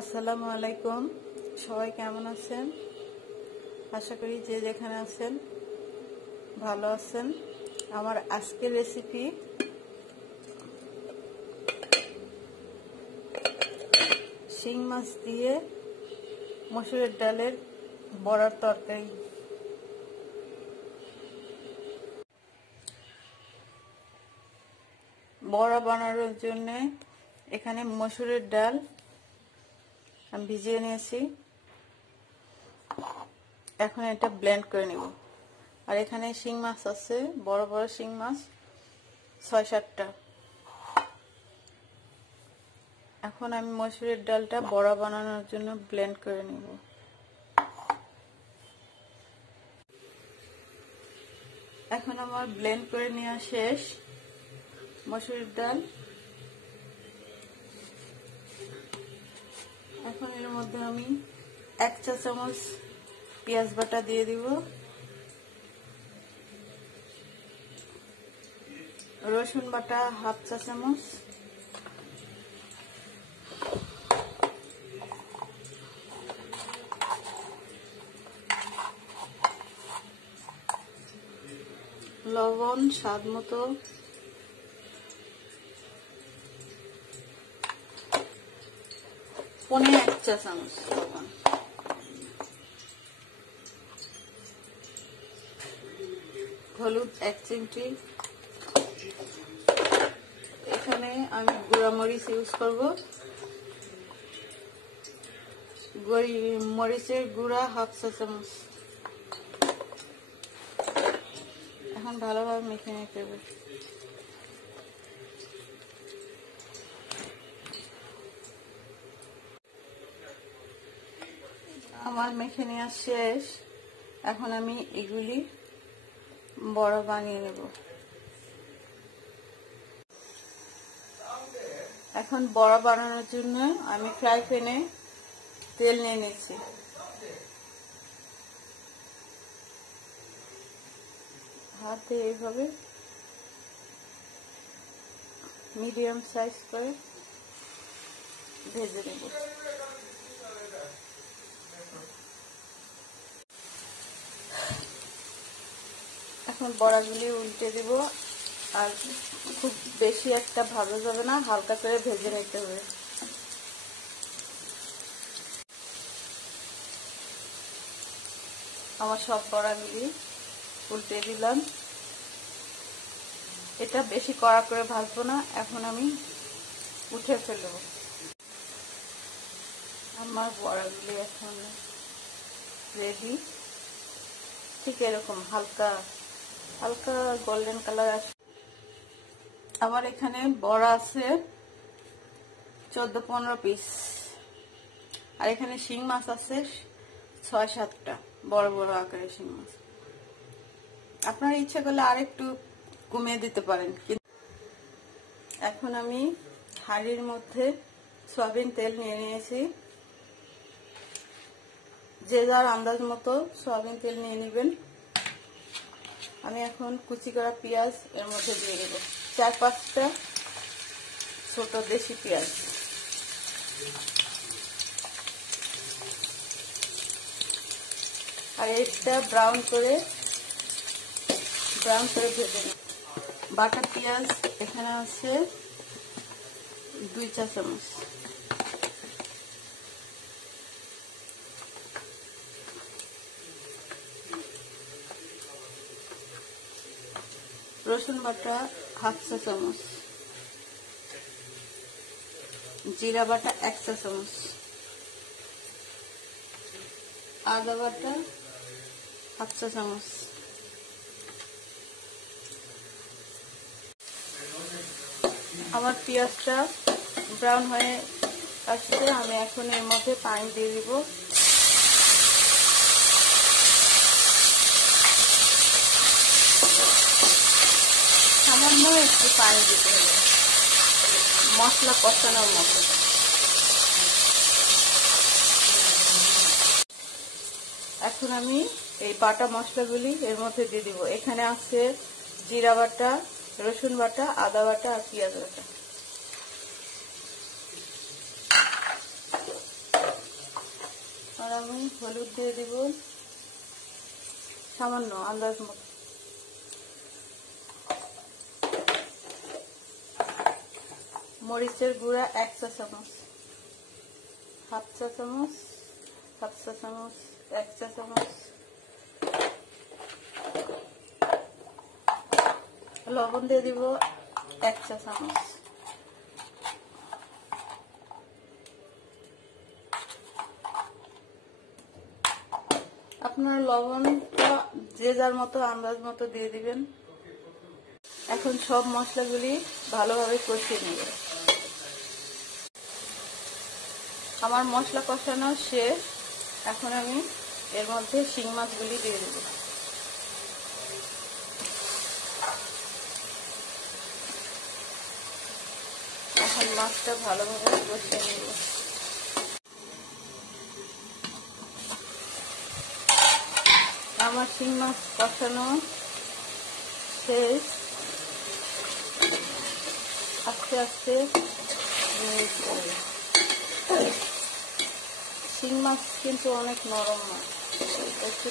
আসসালামু আলাইকুম। সবাই কেমন আছেন? আশা করি যে যেখানে আছেন ভালো আছেন। আমার আজকের রেসিপি শিং মাছ দিয়ে মসুরের ডালের বড়ার তরকারি। বড়া বানানোর জন্য এখানে মসুরের ডাল আমি ভিজিয়ে নিয়েছি। এখন এটা ব্লেন্ড করে নেব। আর এখানে শিং মাছ আছে, বড় বড় শিং মাছ ৬-৭টা। এখন আমি মসুরের ডালটা বড়া বানানোর জন্য ব্লেন্ড করে নেব। এখন আমার ব্লেন্ড করে নেওয়া শেষ মসুরের ডাল। এখন এর মধ্যে আমি 1 চা চামচ পেঁয়াজ বাটা দিয়ে দিব, রসুন বাটা 1/2 চা চামচ, লবণ স্বাদ মতো, পনে 1 চা চামচ লবণ, হলুদ 1 চিমটি। এখানে আমি গুঁড়া মরিচ ইউজ করব। মরিচের গুঁড়া 1/2 চা চামচ। এখন ভালোভাবে মেখে নিতে হবে। আমার মেখে নেওয়া শেষ। এখন আমি এগুলি বড়া বানিয়ে নেব। এখন বড়া বানানোর জন্য আমি ফ্রাই প্যানে তেল নিয়ে নিচ্ছি। হাতে এইভাবে মিডিয়াম সাইজ করে ভেজে নেব। এখন বড়াগুলি উল্টে দেব। আর খুব বেশি একটা ভাজা যাবে না, হালকা করে ভেজে নিতে হবে। আমার সব বড়াগুলি উল্টে দিলাম। এটা বেশি কড়া করে ভাজবো না। এখন আমি উঠে ফেলবো। আমার বড়াগুলি এখন রেডি। ঠিক এরকম হালকা হালকা গোল্ডেন কালার আসে। আমার এখানে বড়া আছে 14-15 পিস। আর এখানে শিং মাছ আছে 6-7টা, বড় বড় আকারের শিং মাছ। আপনারা ইচ্ছা করলে আরেকটু কমিয়ে দিতে পারেন। এখন আমি হাঁড়ির মধ্যে সয়াবিন তেল নিয়ে নিয়েছি। যে যার আন্দাজ মতো সয়াবিন তেল নিয়ে নেবেন। আমি এখন কুচি করা পেঁয়াজ এর মধ্যে দিয়ে দেব। 4-5টা ছোট দেশি পেঁয়াজ। আর এটা ব্রাউন করে ভেজে নেব। বাটা পেঁয়াজ এখানে আছে 2 চা চামচ। রসুন বাটা 1/2 চা চামচ, জিরা বাটা 1 চা চামচ, আদা বাটা 1/2 চা চামচ। আমার পেঁয়াজটা ব্রাউন হয়ে আসছে। আমি এখন এর মধ্যে পানি দিয়ে দিব। সামান্য একটু পানি দিতে হবে, মশলা কষানোর মতো। এখন আমি এই বাটা মশলাগুলি এর মধ্যে দিয়ে দিব। এখানে আছে জিরা বাটা, রসুন বাটা, আদা বাটা আর পেঁয়াজ বাটা। হলুদ দিয়ে দিব সামান্য আন্দাজ মতো, মরিচের গুঁড়া 1 চা চামচ, হাফ চা চামচ, 1 চা চামচ, লবণ দিয়ে দিব 1 চা চামচ। আপনার লবণটা যে যার মতো আন্দাজ মতো দিয়ে দিবেন। এখন সব মশলাগুলি ভালোভাবে কষিয়ে নেব। আমার মশলা কষানো শেষ। এখন আমি এর মধ্যে শিং মাছগুলি দিয়ে দেব। এখন মাছটা ভালোভাবে কষিয়ে নেব। আমার শিং মাছ কষানো শেষ। আস্তে আস্তে শিং মাছ কিন্তু অনেক নরম মাছ, একটু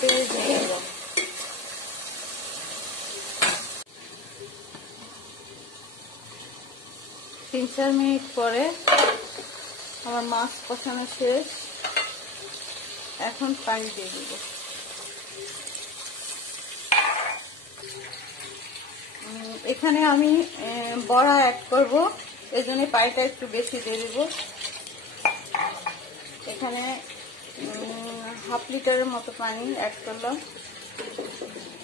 ভেঙে দেব। 3-4 মিনিট পরে আমার মাছ কষানো শেষ। এখন পানি দিয়ে দিব। এখানে আমি বড়া অ্যাড করব, এই জন্য পানিটা একটু বেশি দিয়ে দিব। এখানে হাফ লিটারের মতো পানি অ্যাড করলাম।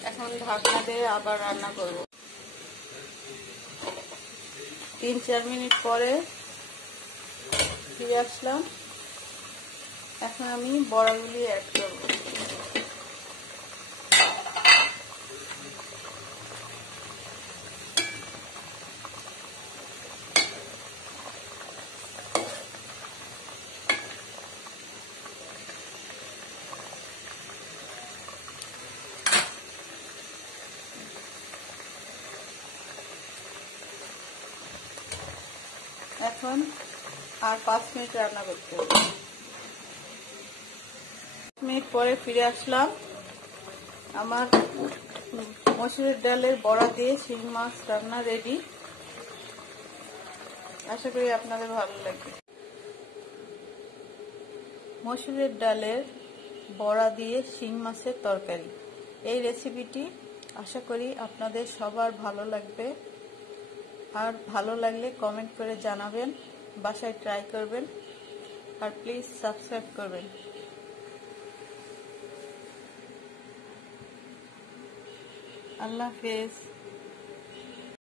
এখন ঢাকনা দিয়ে আবার রান্না করব। 3-4 মিনিট পরে ফিরে আসলাম। এখন আমি বড়াগুলি অ্যাড করব। এখন আর 5 মিনিট রান্না করতে হবে। 5 মিনিট পরে ফিরে আসলাম। আমার মসুরের ডালের বড়া দিয়ে শিং মাছ রান্না রেডি। আশা করি আপনাদের ভালো লাগবে। মসুরের ডালের বড়া দিয়ে শিং মাছের তরকারি, এই রেসিপিটি আশা করি আপনাদের সবার ভালো লাগবে। আর ভালো লাগলে কমেন্ট করে জানাবেন, বাসায় ট্রাই করবেন, আর প্লিজ সাবস্ক্রাইব করবেন। আল্লাহ হাফেজ।